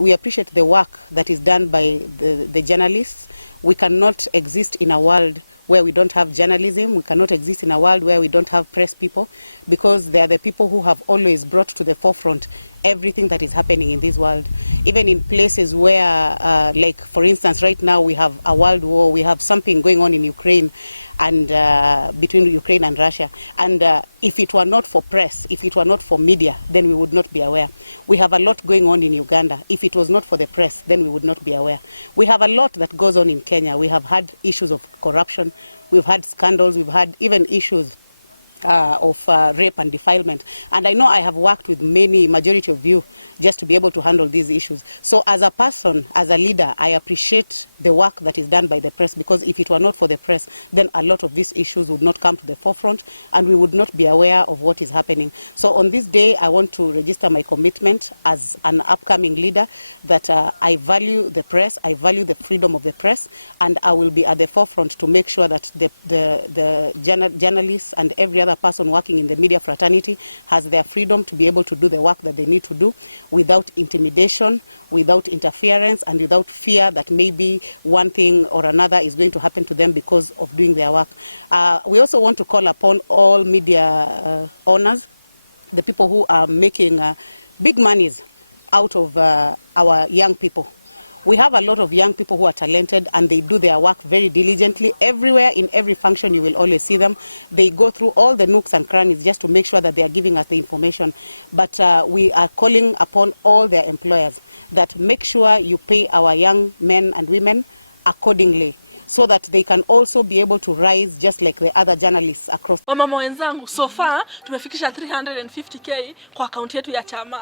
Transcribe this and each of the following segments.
we appreciate the work that is done by the journalists. We cannot exist in a world where we don't have journalism. We cannot exist in a world where we don't have press people, because they are the people who have always brought to the forefront everything that is happening in this world. Even in places where, like for instance, right now we have a world war, we have something going on in Ukraine and between Ukraine and Russia. And if it were not for press, if it were not for media, then we would not be aware. We have a lot going on in Uganda. If it was not for the press, then we would not be aware. We have a lot that goes on in Kenya. We have had issues of corruption. We've had scandals. We've had even issues of rape and defilement. And I know I have worked with majority of you just to be able to handle these issues. So as a person, as a leader, I appreciate the work that is done by the press, because if it were not for the press, then a lot of these issues would not come to the forefront and we would not be aware of what is happening. So on this day, I want to register my commitment as an upcoming leader that I value the press, I value the freedom of the press, and I will be at the forefront to make sure that the journalists and every other person working in the media fraternity has their freedom to be able to do the work that they need to do without intimidation, without interference, and without fear that maybe one thing or another is going to happen to them because of doing their work. We also want to call upon all media owners, the people who are making big monies out of our young people. We have a lot of young people who are talented and they do their work very diligently. Everywhere, in every function, you will always see them. They go through all the nooks and crannies just to make sure that they are giving us the information. But we are calling upon all their employers that make sure you pay our young men and women accordingly, so that they can also be able to rise just like the other journalists across. Mama wenzangu, so far tumefikisha 350k kwa akaunti yetu ya chama.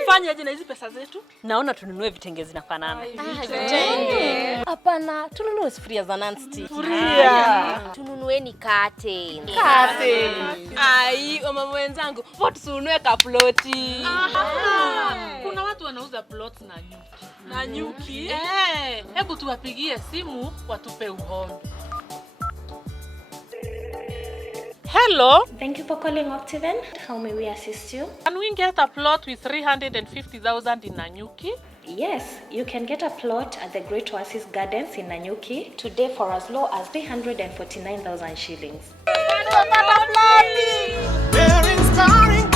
Tufanye aje na hizi pesa zetu? Naona tununue vitenge zinafanana. Vitenge. Hapana, tununue sufuria za non-stick. Sufuria. Tununueni kate. Kate. Ai, mama wenzangu, vote tununue kaploti. Kuna watu wanauza plots na nyuki. Na nyuki? Hebu tuwapigie simu watupe uhondo. Hello. Thank you for calling Octaven. How may we assist you? Can we get a plot with 350,000 in Nanyuki? Yes, you can get a plot at the Great Oasis Gardens in Nanyuki today for as low as 349,000 shillings. They're inspiring.